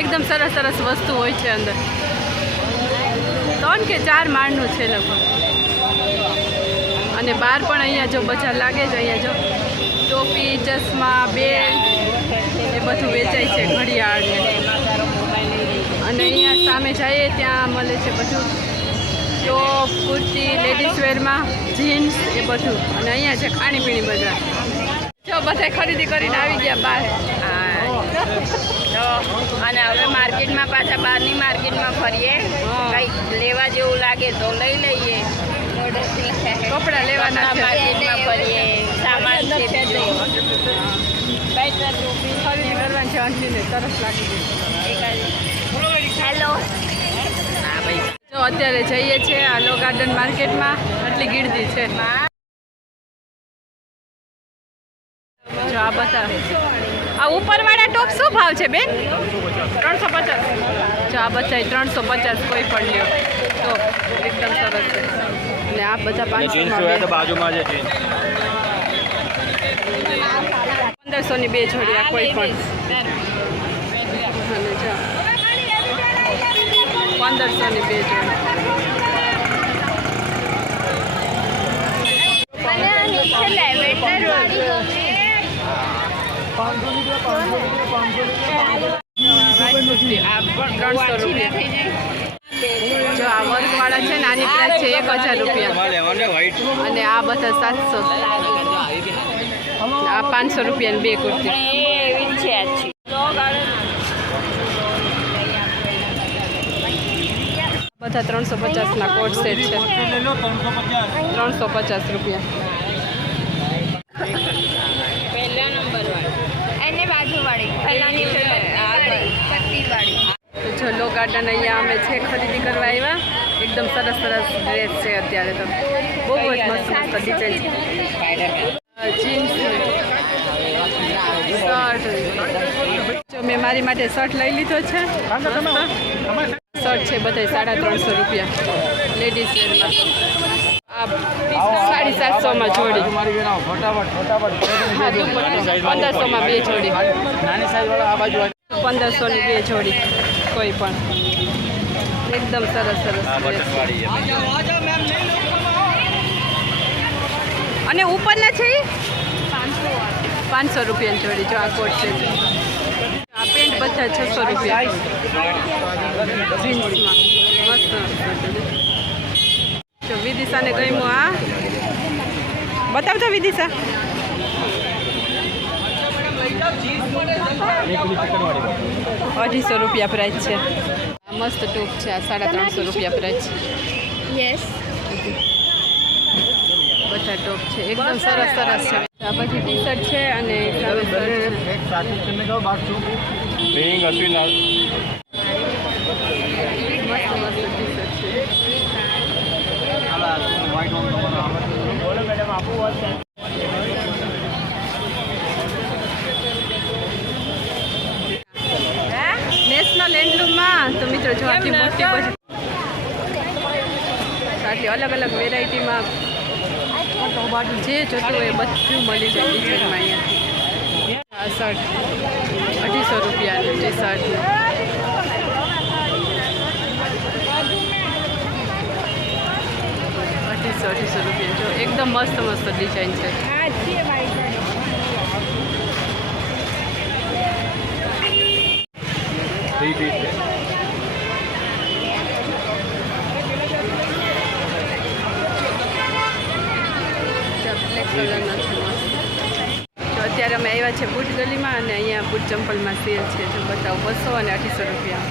એકદમ સરસ સરસ વસ્તુ હોય છે અંદર. 3 કે 4 માળનું છે લગભગ. અને બહાર પણ અહીંયા જો બજાર લાગે છે. અહીંયા જો ટોપી, ચશ્મા, બેલ્ટ એ બધું વેચાય છે, ઘડિયાળ ને. અને અહીંયા સામે જઈએ ત્યાં મળે છે બધું ટોપ, કુર્તી, લેડીઝ વેરમાં, જીન્સ એ બધું. અને અહીંયા છે ખાણીપીણી બજાર. જો બધા ખરીદી કરીને આવી ગયા બહાર. અને હવે માર્કેટમાં પાછા બહારની માર્કેટમાં ફરીએ. કંઈક લેવા જેવું લાગે તો લઈ લઈએ. કપડાં લેવાના છે. માર્કેટમાં ફરીએ, સામાન છે ખરીદી કરવાની છે. અંજલીને તરસ લાગી ગઈ. હેલો. જો અત્યારે જઈએ છીએ આ લો ગાર્ડન માર્કેટમાં. આટલી ગીર્દી છે. જો આ બધા આ ઉપરવાળા ટોપ શું ભાવ છે બેન? 350. જો આ બધા 350 કોઈ પણ લ્યો તો એકદમ સરસ છે. અને આ બધા 500 બાજુમાં છે 1500 ની 2 જોડી આ કોઈ પણ. અને જો 1500 ની 2 જોડી. જો આ વર્કવાળા છે ને આની પ્રાઇસ છે 1000 રૂપિયા. અને આ બધા 700. આ 500 રૂપિયાની 2 કુર્તી. બધા 350 કોટ સેટ છે. 350 રૂપિયા. પહેલા નંબર વાળી એને બાજુવાળી પહેલાની વાળી. જો લો ગાર્ડન અહીંયા અમે છે ખરીદી કરવા આવ્યા. એકદમ સરસ સરસ ડ્રેસ છે અત્યારે તો. બહુ જ મસ્ત મસ્ત ડિઝાઇન છે. Jeans, shirt. જો મેં મારી માટે શર્ટ લઈ લીધો છે. શર્ટ છે બધા 350 રૂપિયા લેડીઝ વેરમાં. આ 750 જોડી. 1500 2 જોડી. 1500 ની 2 જોડી કોઈ પણ. એકદમ સરસ સરસ. અને ઉપરના છે 500 રૂપિયાની જોડી. જો આ કોટ છે. આ પેન્ટ બધા 600 રૂપિયા જીન્સમાં. મસ્ત. જો વિદિશાને ગમ્યું આ બતાવજો વિદિશા. 250 રૂપિયા પ્રાઇસ છે. મસ્ત ટોપ છે. આ 350 રૂપિયા પ્રાઇસ છે. યસ. બધા ટોપ છે એકદમ સરસ સરસ છે. આ બધી ટી શર્ટ છે અને નેશનલ હેન્ડલૂમમાં તો મિત્રો જો આટલી મોટી બધી આટલી અલગ અલગ વેરાયટીમાં જે જોતું હોય બધું મળી જાય ડિઝાઇનમાં. અહીંયા આ શર્ટ 250 રૂપિયાની ટી શર્ટ. 250 રૂપિયા. જો એકદમ મસ્ત મસ્ત ડિઝાઇન છે. બ્લેક કલરના છે. તો અત્યારે અમે આવ્યા છે બૂટ ગલીમાં અને અહીંયા બૂટ ચંપલમાં સેલ છે. જો બતાવો 200 અને 250 રૂપિયા.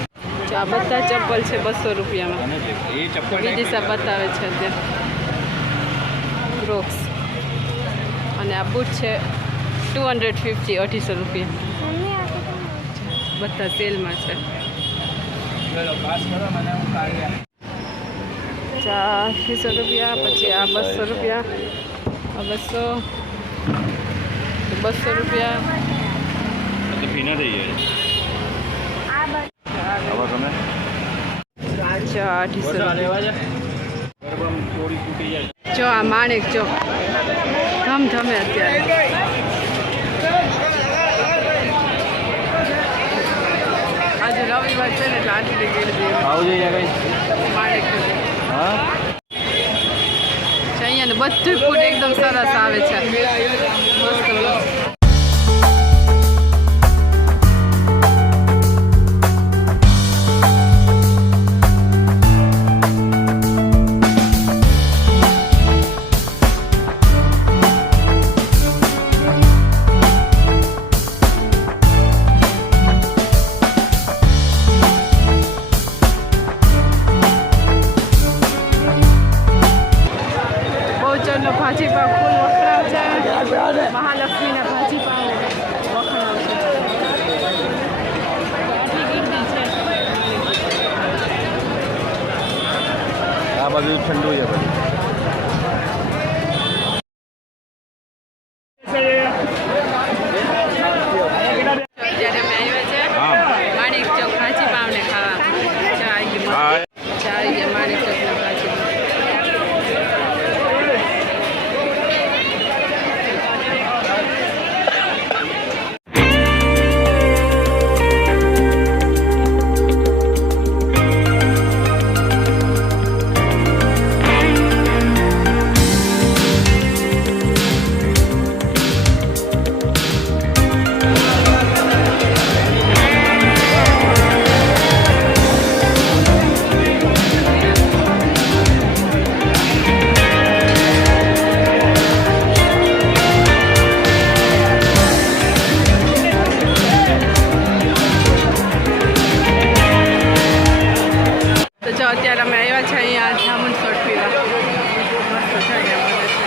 જો આ બધા ચપ્પલ છે 200 રૂપિયામાં. વિદિશા બતાવે છે અત્યારે ક્રોક્સ. અને આ બૂટ છે 250 250 રૂપિયા. બધા સેલમાં છે. 250 રૂપિયા. પછી આ 200 રૂપિયા. આ 200 રૂપિયા. અચ્છા 250. જો આ માણેક જો ધમધમે અત્યારે. આ આજે રવિવાર છે ને એટલે આટલી ગીરદી આવજો અહીંયા કઈ માણેક હા અહીંયા બધું ફૂડ એકદમ સરસ આવે છે મસ્ત મસ્ત બહુચરનો ભાજીપાવ ફૂલ વખણાવ છે મહાલક્ષ્મીના ભાજીપાવ વખણાવ છે આટલી ગીરદી છે આ બધું ઠંડુ છે બધું અત્યારે અમે આવ્યા છે માણેક ચોક ભાજીપાવ ને ખાવા ચા આવી ગઈ હા ચા આવી ગયા માણેક ચોકના ભાજીપાવ તો જો અત્યારે અમે આવ્યા છે અહીંયા જામુન શોટ પીવા મસ્ત છે અહીંયા બીજે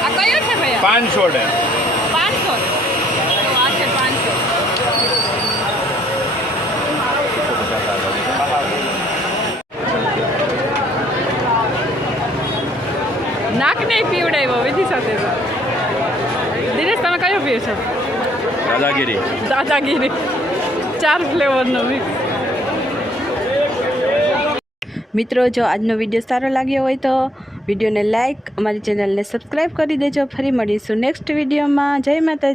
આ કયો છે ભૈયા 500 500 તો આ છે 500 નાક નહીં પીવડાવ્યો વિધિ સાથે તો દિનેશ તમે કયો પીવો છો દાદાગીરી દાદાગીરી 4 ફ્લેવરનો મિક્સ મિત્રો જો આજનો વિડીયો સારો લાગ્યો હોય તો વિડીયોને લાઈક અમારી ચેનલને સબસ્ક્રાઈબ કરી દેજો ફરી મળીશું નેક્સ્ટ વિડીયોમાં જય માતાજી